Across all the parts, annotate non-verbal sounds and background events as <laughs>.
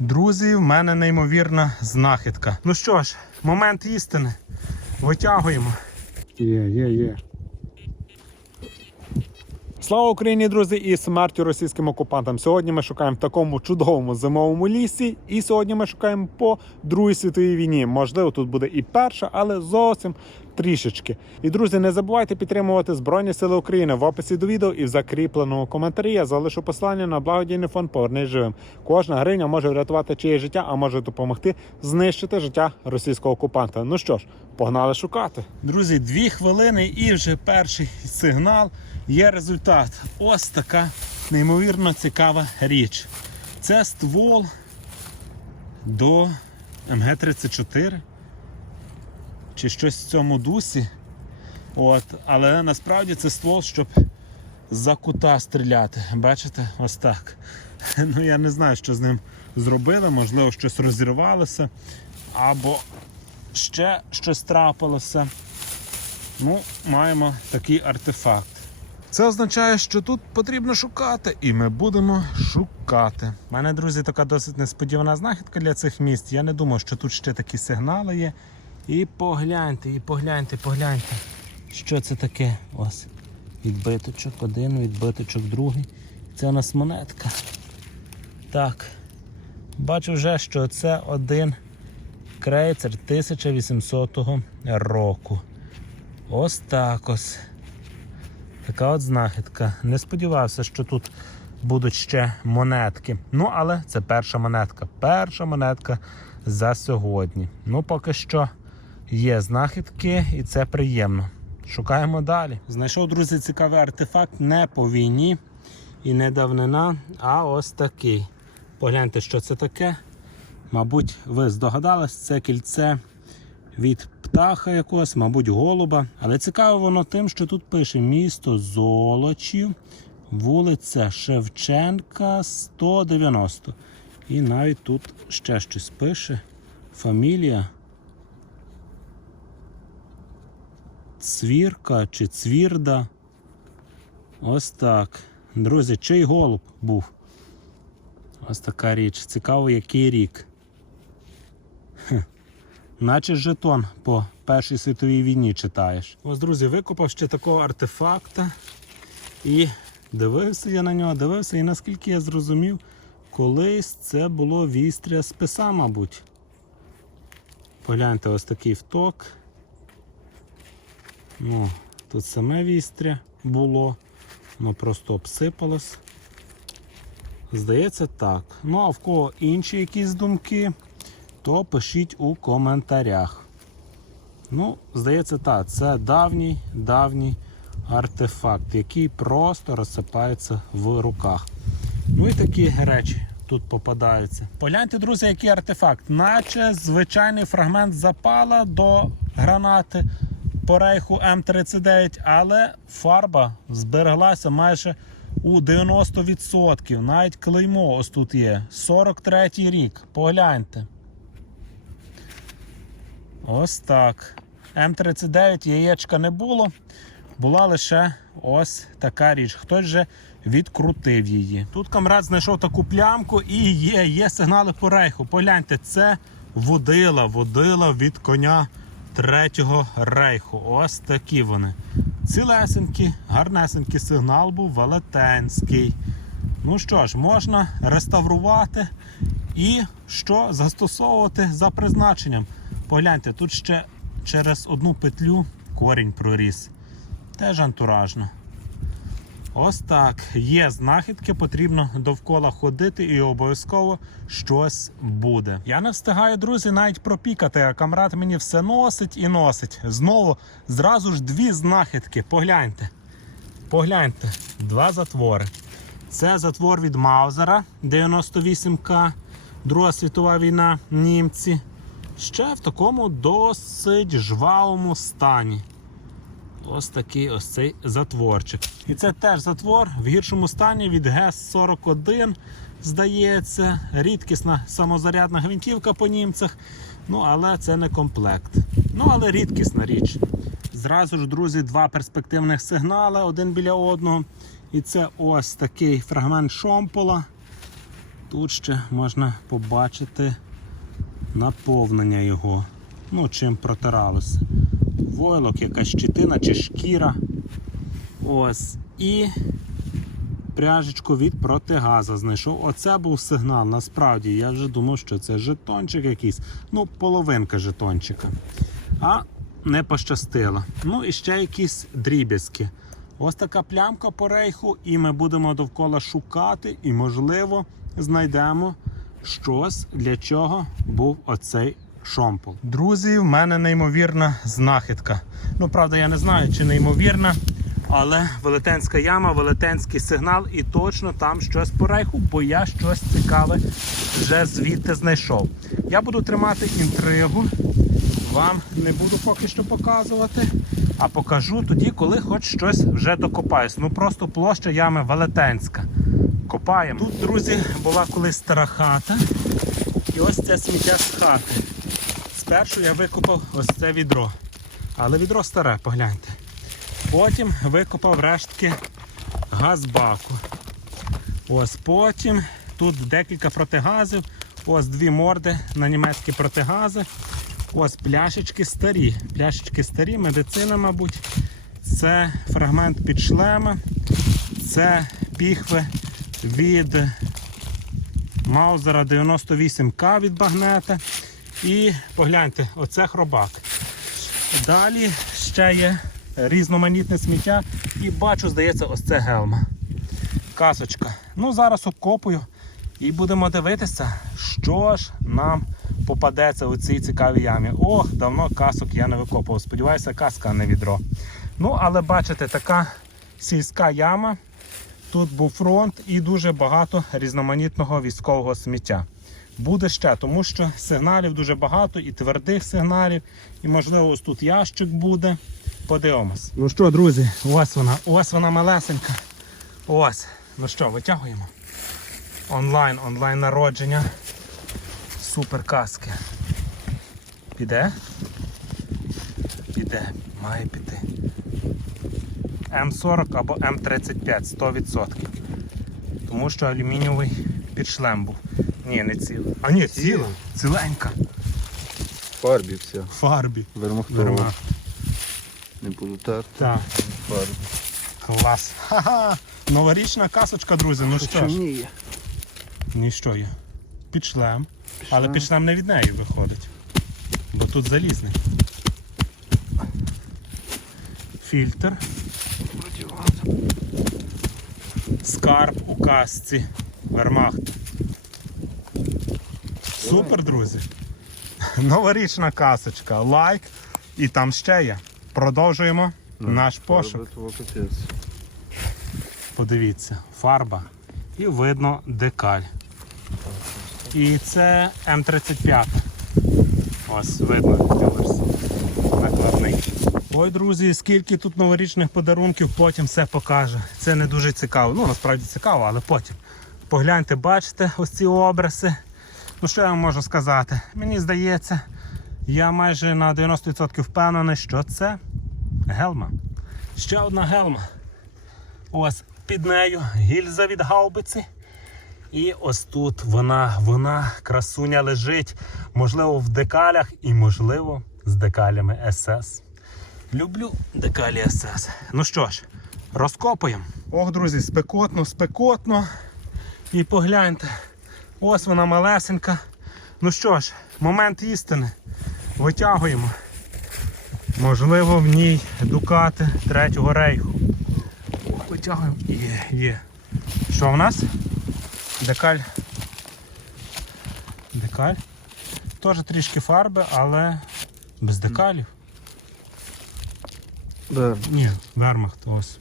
Друзі, в мене неймовірна знахідка. Ну що ж, момент істини. Витягуємо. Є, є, є. Слава Україні, друзі, і смертю російським окупантам. Сьогодні ми шукаємо в такому чудовому зимовому лісі, і сьогодні ми шукаємо по Другій світовій війні. Можливо, тут буде і перша, але зовсім трішечки. І друзі, не забувайте підтримувати Збройні Сили України в описі до відео і в закріпленому коментарі. Я залишу посилання на благодійний фонд «Повернись живим. Кожна гривня може врятувати чиєсь життя, а може допомогти знищити життя російського окупанта. Ну що ж, погнали шукати. Друзі, дві хвилини і вже перший сигнал. Є результат. Ось така неймовірно цікава річ. Це ствол до МГ-34 чи щось в цьому дусі. От, але насправді це ствол, щоб за кута стріляти. Бачите? Ось так. <laughs> Ну я не знаю, що з ним зробили, можливо, щось розірвалося, або ще щось трапилося. Ну, маємо такий артефакт. Це означає, що тут потрібно шукати, і ми будемо шукати. У мене, друзі, така досить несподівана знахідка для цих міст. Я не думав, що тут ще такі сигнали є. І погляньте, і погляньте, погляньте. Що це таке? Ось. Відбиточок один, відбиточок другий. Це у нас монетка. Так. Бачу вже, що це один крейцер 1800 року. Ось так ось. Така от знахідка. Не сподівався, що тут будуть ще монетки. Ну, але це перша монетка. Перша монетка за сьогодні. Ну, поки що є знахідки, і це приємно. Шукаємо далі. Знайшов, друзі, цікавий артефакт не по війні і не давнина, а ось такий. Погляньте, що це таке. Мабуть, ви здогадались, це кільце від птаха якогось, мабуть, голуба. Але цікаво воно тим, що тут пише місто Золочів, вулиця Шевченка, 190. І навіть тут ще щось пише. Фамілія. Цвірка чи цвірда. Ось так. Друзі, чий голуб був? Ось така річ. Цікаво, який рік. Хе. Наче жетон по Першій світовій війні читаєш. Ось, друзі, викопав ще такого артефакта. І дивився я на нього, дивився, і наскільки я зрозумів, колись це було вістря списа, мабуть. Погляньте, ось такий вток. Ну, Тут саме вістря було, воно просто обсипалось. Здається, так. Ну, а в кого інші якісь думки, то пишіть у коментарях. Ну, здається, так, це давній давній артефакт, який просто розсипається в руках. Ну і такі речі тут попадаються. Погляньте, друзі, який артефакт, наче звичайний фрагмент запала до гранати по рейху М39, але фарба збереглася майже у 90%. Навіть клеймо ось тут є. 43-й рік. Погляньте. Ось так. М39 яєчка не було. Була лише ось така річ. Хтось же відкрутив її. Тут камрад знайшов таку плямку і є, є сигнали по рейху. Погляньте, це водила, водила від коня третього рейху. Ось такі вони. Цілесенькі, гарнесенький сигнал був велетенський. Ну що ж, можна реставрувати і що застосовувати за призначенням. Погляньте, тут ще через одну петлю корінь проріс. Теж антуражно. Ось так. Є знахідки, потрібно довкола ходити і обов'язково щось буде. Я не встигаю, друзі, навіть пропікати, а камрад мені все носить і носить. Знову зразу ж дві знахідки. Погляньте. Погляньте, два затвори. Це затвор від Маузера 98К, Друга світова війна, німці. Ще в такому досить жвавому стані. Ось такий ось цей затворчик. І це теж затвор в гіршому стані від ГЕС-41, здається, рідкісна самозарядна гвинтівка по німцях. Ну, але це не комплект. Ну, але рідкісна річ. Зразу ж, друзі, два перспективних сигнали один біля одного. І це ось такий фрагмент шомпола. Тут ще можна побачити наповнення його. Ну, чим протиралося. Войлок, якась щитина чи шкіра. Ось. І пряжечку від протигаза знайшов. Оце був сигнал. Насправді я вже думав, що це жетончик якийсь. Ну, половинка жетончика. А не пощастило. Ну і ще якісь дріб'язки. Ось така плямка по рейху, і ми будемо довкола шукати, і, можливо, знайдемо щось, для чого був оцей шомпол. Друзі, в мене неймовірна знахідка. Ну, правда, я не знаю, чи неймовірна, але велетенська яма, велетенський сигнал, і точно там щось по рейху, бо я щось цікаве вже звідти знайшов. Я буду тримати інтригу. Вам не буду поки що показувати, а покажу тоді, коли хоч щось вже докопаюсь. Ну просто площа ями велетенська. Копаємо. Тут, друзі, була колись стара хата. І ось це сміття з хати. Спершу я викопав ось це відро. Але відро старе, погляньте. Потім викопав рештки газбаку. Ось потім тут декілька протигазів. Ось дві морди на німецькі протигази. Ось пляшечки старі. Пляшечки старі, медицина, мабуть. Це фрагмент під шлема. Це піхви від Маузера 98К від багнета. І погляньте, оце хробак. Далі ще є різноманітне сміття. І бачу, здається, ось це гелма. Касочка. Ну, зараз обкопую і будемо дивитися, що ж нам попадеться у цій цікавій ямі. Ох, давно касок я не викопував. Сподіваюся, каска, не відро. Ну, але бачите, така сільська яма. Тут був фронт і дуже багато різноманітного військового сміття. Буде ще, тому що сигналів дуже багато, і твердих сигналів, і можливо ось тут ящик буде. Подивимось. Ну що, друзі, ось вона, ось вона малесенька. Ось. Ну що, витягуємо. Онлайн, онлайн народження. Супер каски. Піде? Піде, має піти. М40 або М35 100%. Тому що алюмінієвий підшлем був. Ні, не ціла. А ні, ціла. Ціленька. Фарбі вся. Фарбі. Вермахтова. Не буду терти. Так, Фарбі. клас. Ха-ха. Новорічна касочка, друзі. Ну що ж, Ні. ніщо є. Підшлем. Але підшлем не від неї виходить. Бо тут залізний. Фільтр. Скарб у касці. Вермахт. Супер, друзі. Новорічна касочка. Лайк. І там ще є. Продовжуємо наш пошук. Подивіться, фарба. І видно декаль. І це М35. Ось видно. Накладний. Ой, друзі, скільки тут новорічних подарунків, потім все покаже. Це не дуже цікаво. Ну, насправді цікаво, але потім. Погляньте, бачите ось ці образи. Ну, що я вам можу сказати? Мені здається, я майже на 90% впевнений, що це гелма. Ще одна гелма. Ось під нею гільза від гаубиці. І ось тут вона, вона, красуня лежить, можливо, в декалях і, можливо, з декалями СС. Люблю декалі СС. Ну що ж, розкопуємо. Ох, друзі, спекотно, спекотно. І погляньте, ось вона малесенька. Ну що ж, момент істини. Витягуємо. Можливо, в ній дукати третього рейху. Витягуємо. Є, є. Що в нас? Декаль. Декаль. Теж трішки фарби, але без декалів. Да, Ні, вермахт ось.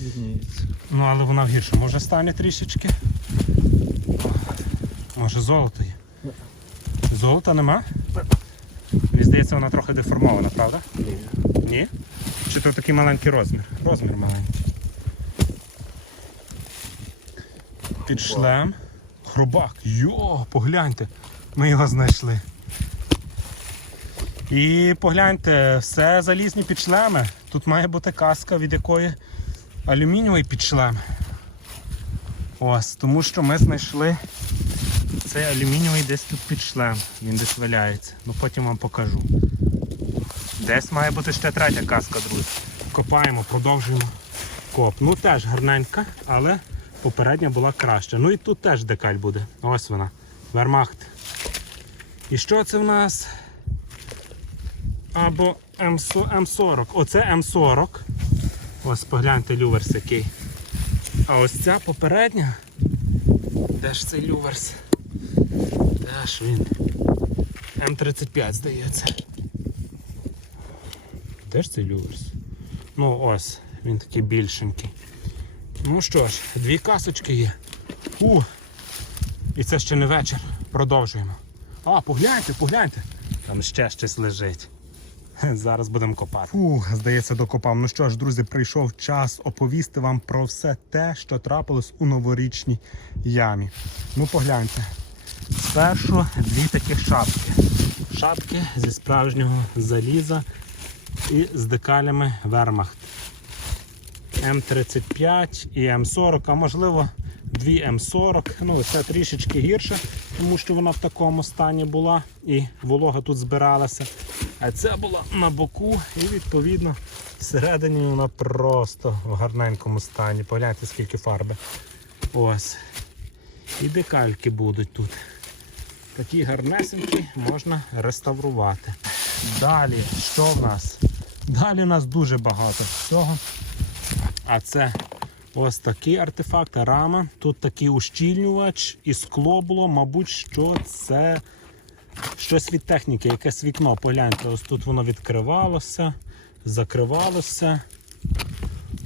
Відніється. Ну, але вона в гіршому може стане трішечки. Може золото є. Золота нема? Мені здається, вона трохи деформована, правда? Ні. Ні? Чи то такий маленький розмір? Розмір маленький. Під шлем. Хробак. Йо, погляньте. Ми його знайшли. І погляньте, все залізні підшлеми. Тут має бути каска, від якої алюмінієвий підшлем. Ось, тому що ми знайшли цей алюмінієвий десь тут під шлем. Він десь валяється. Ну потім вам покажу. Десь має бути ще третя каска, друзі. Копаємо, продовжуємо коп. Ну теж гарненька, але попередня була краща. Ну і тут теж декаль буде. Ось вона. Вермахт. І що це в нас? Або М40. М40. Оце М40. Ось погляньте люверс який. А ось ця попередня. Де ж цей люверс? Де ж він? М35, здається. Де ж цей люверс? Ну ось, він такий більшенький. Ну що ж, дві касочки є. У! І це ще не вечір. Продовжуємо. А, погляньте, погляньте. Там ще щось лежить. <laughs> Зараз будемо копати. Фу, здається, докопав. Ну що ж, друзі, прийшов час оповісти вам про все те, що трапилось у новорічній ямі. Ну, погляньте. Спершу дві таких шапки. Шапки зі справжнього заліза і з декалями Вермахт. М35 і М40, а можливо дві М40. Ну, це трішечки гірше, тому що вона в такому стані була і волога тут збиралася. А ця була на боку і відповідно всередині вона просто в гарненькому стані. Погляньте, скільки фарби. Ось. І декальки будуть тут. Такі гарнесенькі можна реставрувати. Далі, що в нас? Далі у нас дуже багато всього. А це ось такий артефакт, рама. Тут такий ущільнювач і скло було, мабуть, що це щось від техніки, якесь вікно. Погляньте, ось тут воно відкривалося, закривалося.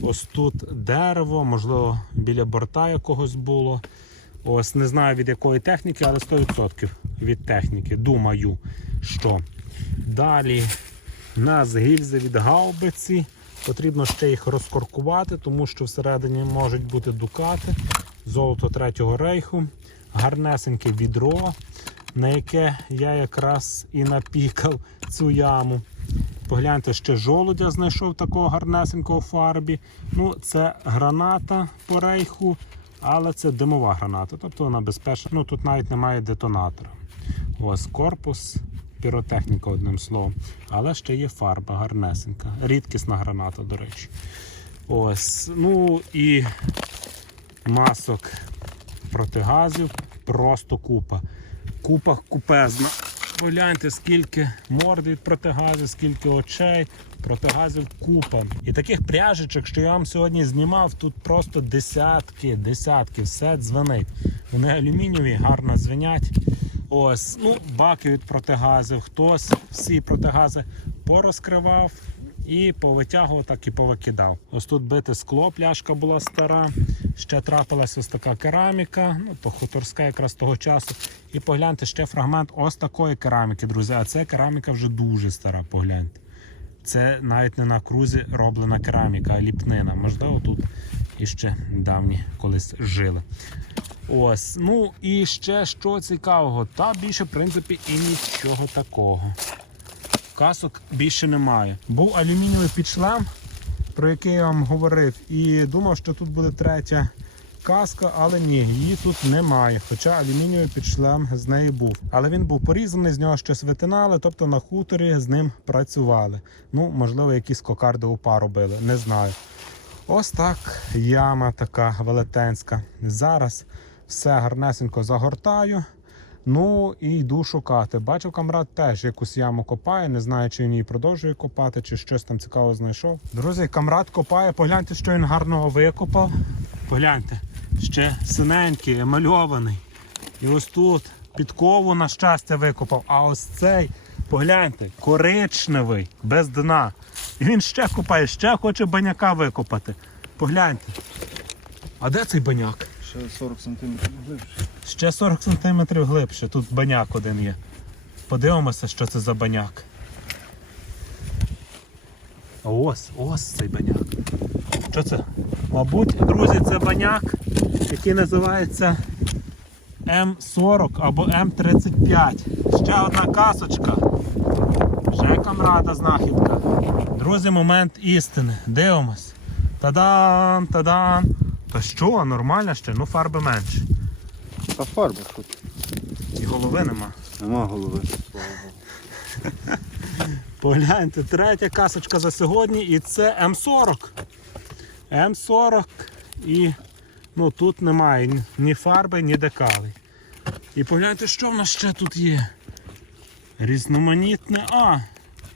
Ось тут дерево, можливо, біля борта якогось було. Ось не знаю від якої техніки, але 100% від техніки. Думаю, що. Далі у нас гільзи від гаубиці. Потрібно ще їх розкоркувати, тому що всередині можуть бути дукати, золото третього рейху, гарнесеньке відро, на яке я якраз і напікав цю яму. Погляньте, ще жолудя знайшов такого гарнесенького фарбі. Ну, це граната по рейху, але це димова граната, тобто вона безпечна. Ну тут навіть немає детонатора. Ось корпус, піротехніка, одним словом. Але ще є фарба гарнесенька. Рідкісна граната, до речі. Ось. Ну і масок протигазів просто купа. Купа купезна. Погляньте, скільки морд від протигазів, скільки очей, протигазів купа. І таких пряжечок, що я вам сьогодні знімав, тут просто десятки, десятки, все дзвенить. Вони алюмінієві, гарно дзвенять. Ось, ну, баки від протигазів. Хтось всі протигази порозкривав і повитягував, так і повикидав. Ось тут бите скло, пляшка була стара. Ще трапилась ось така кераміка, ну, то хуторська якраз того часу. І погляньте ще фрагмент ось такої кераміки, друзі. А це кераміка вже дуже стара, погляньте. Це навіть не на крузі роблена кераміка, а ліпнина. Можливо, тут іще давні колись жили. Ось, ну і ще що цікавого, та більше, в принципі, і нічого такого. Касок більше немає. Був алюмінієвий підшлем, про який я вам говорив, і думав, що тут буде третя каска, але ні, її тут немає. Хоча алюмінієвий підшлем з неї був. Але він був порізаний, з нього щось витинали, тобто на хуторі з ним працювали. Ну, можливо, якісь кокарди упа робили, не знаю. Ось так яма така велетенська. Зараз все гарнесенько загортаю. Ну і йду шукати. Бачив, камрад теж якусь яму копає. Не знаю, чи він її продовжує копати, чи щось там цікаве знайшов. Друзі, камрад копає, погляньте, що він гарного викопав. Погляньте, ще синенький, емальований. І ось тут підкову на щастя викопав. А ось цей, погляньте, коричневий, без дна. І він ще копає, ще хоче баняка викопати. Погляньте. А де цей баняк? Ще 40 см глибше. Ще 40 см глибше. Тут баняк один є. Подивимося, що це за баняк. Ось, ось цей баняк. Що це? Мабуть, друзі, це баняк, який називається М40 або М35. Ще одна касочка. Ще камрада знахідка. Друзі, момент істини. Дивимось. Та-дан, та-дан. Та що, нормально ще, ну фарби менше. А фарба тут. І голови нема. Нема голови. Слава <laughs> Богу. Погляньте, третя касочка за сьогодні і це М40. М40 і ну, тут немає ні- фарби, ні декалей. І погляньте, що в нас ще тут є. Різноманітне. А,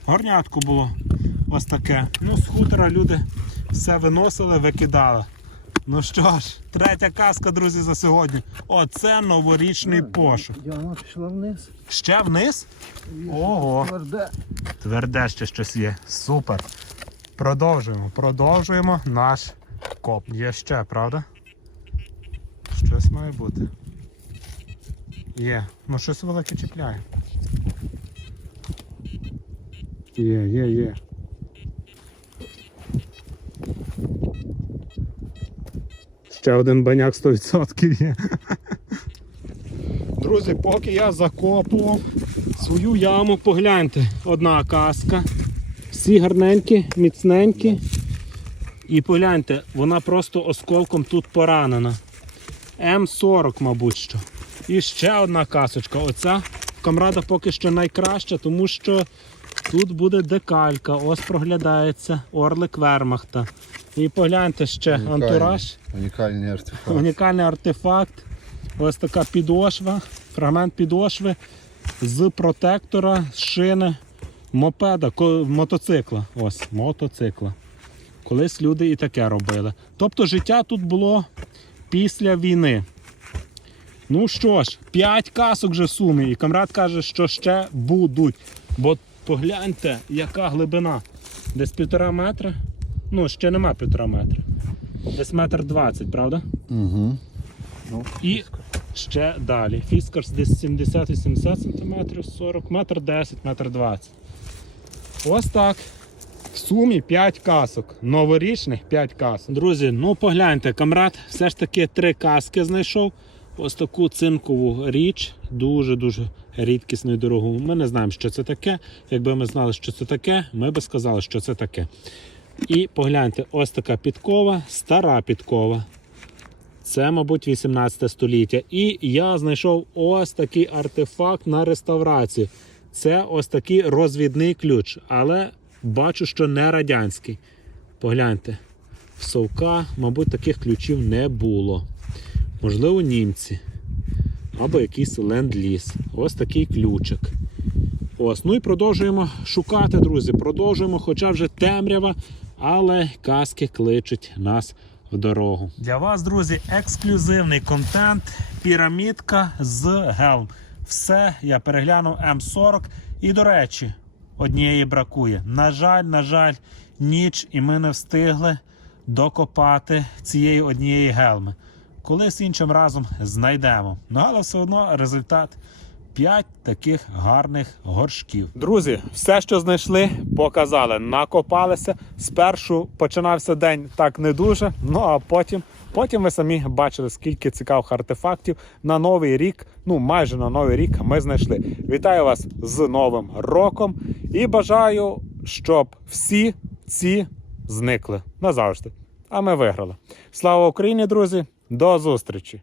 горнятко було ось таке. Ну, з хутора люди все виносили, викидали. Ну що ж, третя казка, друзі, за сьогодні. Оце новорічний пошук. Діана пішла вниз. Ще вниз? Ого. Тверде. Тверде ще щось є. Супер. Продовжуємо. Продовжуємо наш коп. Є ще, правда? Щось має бути. Є. Ну щось велике чіпляє. Є, є, є. Ще один баняк 100% є. Друзі, поки я закопував свою яму, погляньте, одна каска. Всі гарненькі, міцненькі. І погляньте, вона просто осколком тут поранена. М40, мабуть що. І ще одна касочка. Оця камрада поки що найкраща, тому що тут буде декалька. Ось проглядається орлик Вермахта. І погляньте ще Унікальний. антураж. Унікальний артефакт. Унікальний артефакт. Ось така підошва, фрагмент підошви з протектора з шини мопеда, мотоцикла. Ось, мотоцикла. Колись люди і таке робили. Тобто життя тут було після війни. Ну що ж, 5 касок вже в сумі. І камрад каже, що ще будуть. Бо погляньте, яка глибина. Десь півтора метра. Ну, ще нема півтора метра. Десь метр двадцять, правда? Угу. Ну, І ще далі. Фіскарс десь 70-80 см, 40 метр 10, метр 20. Ось так. В сумі 5 касок. Новорічних 5 касок. Друзі, ну погляньте, камрад все ж таки 3 каски знайшов. Ось таку цинкову річ, дуже-дуже рідкісну і дорогу. Ми не знаємо, що це таке. Якби ми знали, що це таке, ми би сказали, що це таке. І погляньте, ось така підкова, стара підкова. Це, мабуть, 18 століття. І я знайшов ось такий артефакт на реставрацію. Це ось такий розвідний ключ, але бачу, що не радянський. Погляньте, в совка, мабуть, таких ключів не було. Можливо, німці. Або якийсь ленд-ліз. Ось такий ключик. Ось, ну і продовжуємо шукати, друзі. Продовжуємо, хоча вже темрява, але каски кличуть нас в дорогу. Для вас, друзі, ексклюзивний контент, пірамідка з гелм. Все, я переглянув М40. І, до речі, однієї бракує. На жаль, на жаль, ніч, і ми не встигли докопати цієї однієї гелми. Колись іншим разом знайдемо. Ну, але все одно результат 5 таких гарних горшків. Друзі, все, що знайшли, показали, накопалися. Спершу починався день так не дуже. Ну а потім, потім ви самі бачили, скільки цікавих артефактів на новий рік. Ну майже на новий рік ми знайшли. Вітаю вас з Новим роком і бажаю, щоб всі ці зникли назавжди. А ми виграли. Слава Україні, друзі! До зустрічі!